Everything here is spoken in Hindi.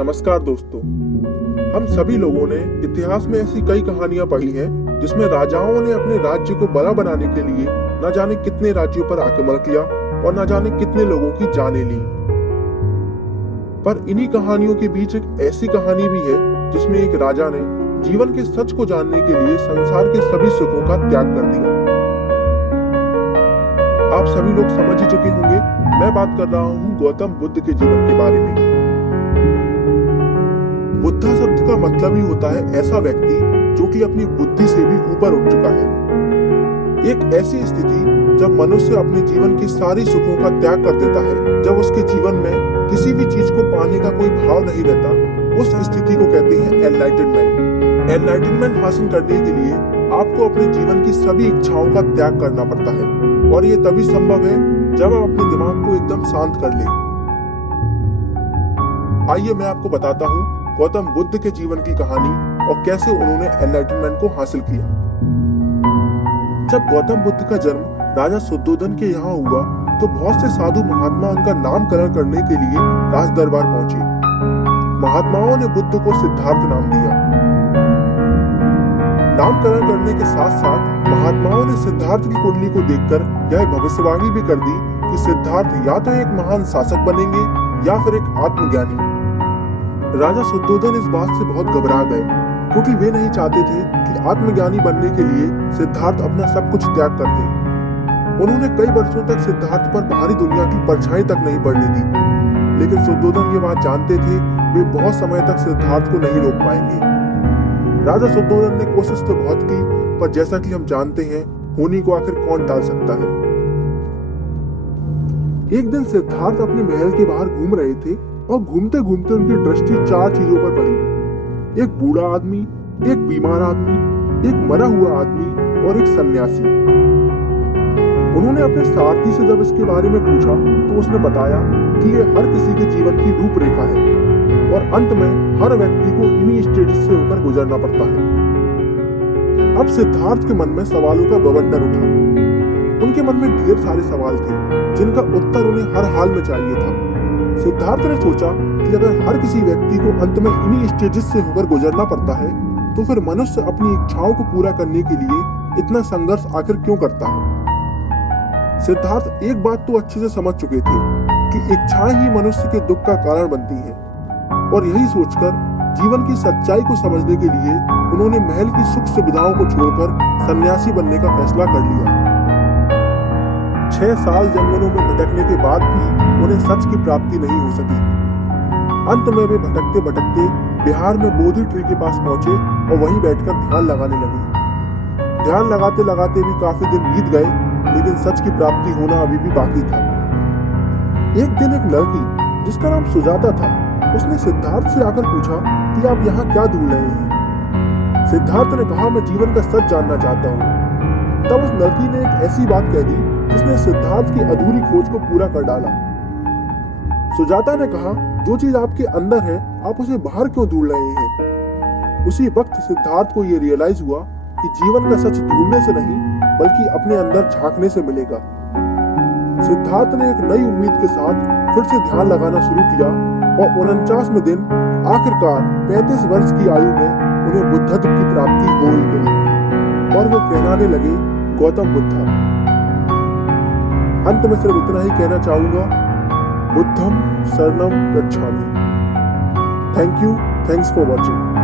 नमस्कार दोस्तों। हम सभी लोगों ने इतिहास में ऐसी कई कहानियां पढ़ी हैं जिसमें राजाओं ने अपने राज्य को बड़ा बनाने के लिए न जाने कितने राज्यों पर आक्रमण किया और न जाने कितने लोगों की जानें ली। पर इन्हीं कहानियों के बीच एक ऐसी कहानी भी है जिसमें एक राजा ने जीवन के सच को जानने के लिए संसार के सभी सुखों का त्याग कर दिया। आप सभी लोग समझ ही चुके होंगे, मैं बात कर रहा हूँ गौतम बुद्ध के जीवन के बारे में। बुद्धा शब्द का मतलब ही होता है ऐसा व्यक्ति जो कि अपनी बुद्धि से भी ऊपर उठ चुका है। एक ऐसी स्थिति जब मनुष्य अपने जीवन की सारी सुखों का त्याग कर देता है, जब उसके जीवन में किसी भी चीज को पाने का कोई भाव नहीं रहता, उस स्थिति को कहते हैं एनलाइटनमेंट। एनलाइटनमेंट हासिल करने के लिए आपको अपने जीवन की सभी इच्छाओं का त्याग करना पड़ता है, और ये तभी संभव है जब आप अपने दिमाग को एकदम शांत कर लें। आइए मैं आपको बताता हूँ गौतम बुद्ध के जीवन की कहानी और कैसे उन्होंने एनलाइटनमेंट को हासिल किया। जब गौतम बुद्ध का जन्म राजा शुद्धोधन के यहाँ हुआ तो बहुत से साधु महात्मा उनका नामकरण करने के लिए राज दरबार पहुंचे। महात्माओं ने बुद्ध को सिद्धार्थ नाम दिया। नामकरण करने के साथ साथ महात्माओं ने सिद्धार्थ की कुंडली को देखकर यह भविष्यवाणी भी कर दी कि सिद्धार्थ या तो एक महान शासक बनेंगे या फिर एक आत्मज्ञानी। राजा शुद्धोधन इस बात से बहुत घबरा गए, क्योंकि वे नहीं चाहते थे कि आत्मज्ञानी बनने के लिए सिद्धार्थ अपना सब कुछ त्याग कर दे। उन्होंने कई वर्षों तक सिद्धार्थ पर बाहरी दुनिया की परछाई तक नहीं पड़ने दी, लेकिन शुद्धोधन ये बात जानते थे वे बहुत समय तक सिद्धार्थ को नहीं रोक पाएंगे। राजा शुद्धोधन ने कोशिश तो बहुत की, पर जैसा कि हम जानते हैं होनी को आखिर कौन टाल सकता है। एक दिन सिद्धार्थ अपने महल के बाहर घूम रहे थे और घूमते घूमते उनकी दृष्टि चार चीजों पर पड़ी। एक बूढ़ा आदमी, एक बीमार आदमी, एक मरा हुआ आदमी और एक सन्यासी। उन्होंने अपने सारथी से जब इसके बारे में पूछा तो उसने बताया कि यह हर किसी के जीवन की रूपरेखा है और अंत में हर व्यक्ति को इन्हीं स्टेजेस से होकर गुजरना पड़ता है। अब सिद्धार्थ के मन में सवालों का बवंडर उठा। उनके मन में ढेर सारे सवाल थे जिनका उत्तर उन्हें हर हाल में चाहिए था। सिद्धार्थ ने सोचा कि अगर हर किसी व्यक्ति को अंत में इन्हीं स्टेजेस से होकर गुजरना पड़ता है तो फिर मनुष्य अपनी इच्छाओं को पूरा करने के लिए इतना संघर्ष आखिर क्यों करता है। सिद्धार्थ एक बात तो अच्छे से समझ चुके थे कि इच्छाएं ही मनुष्य के दुख का कारण बनती हैं, और यही सोचकर जीवन की सच्चाई को समझने के लिए उन्होंने महल की सुख सुविधाओं को छोड़कर सन्यासी बनने का फैसला कर लिया। 6 साल जंगलों में भटकने के बाद भी उन्हें सच की प्राप्ति नहीं हो सकी। अंत में वे भटकते भटकते बिहार में बोधि ट्री के पास पहुंचे और वहीं बैठकर ध्यान लगाने लगे। ध्यान लगाते लगाते भी काफी दिन बीत गए, लेकिन सच की प्राप्ति होना अभी भी बाकी था। एक दिन एक लड़की जिसका नाम सुजाता था, उसने सिद्धार्थ से आकर पूछा कि आप यहाँ क्या ढूंढ रहे हैं। सिद्धार्थ ने कहा, मैं जीवन का सच जानना चाहता हूँ। तब उस लड़की ने एक ऐसी बात कह दी जिसने सिद्धार्थ की अधूरी खोज को पूरा कर डाला। सुजाता ने कहा, जो चीज आपके अंदर है आप उसे बाहर क्यों ढूंढ रहे हैं। उसी वक्त सिद्धार्थ को यह रियलाइज हुआ कि जीवन का सच ढूंढने से नहीं बल्कि अपने अंदर झांकने से मिलेगा। सिद्धार्थ ने एक नई उम्मीद के साथ फिर से ध्यान लगाना शुरू किया और 49वें दिन आखिरकार 35 वर्ष की आयु में उन्हें बुद्धत्व की प्राप्ति हो ही गई और वो कहलाने लगे गौतम बुद्ध। अंत में सिर्फ इतना ही कहना चाहूंगा, बुद्धम शरणम गच्छामि। Thank you, thanks for watching.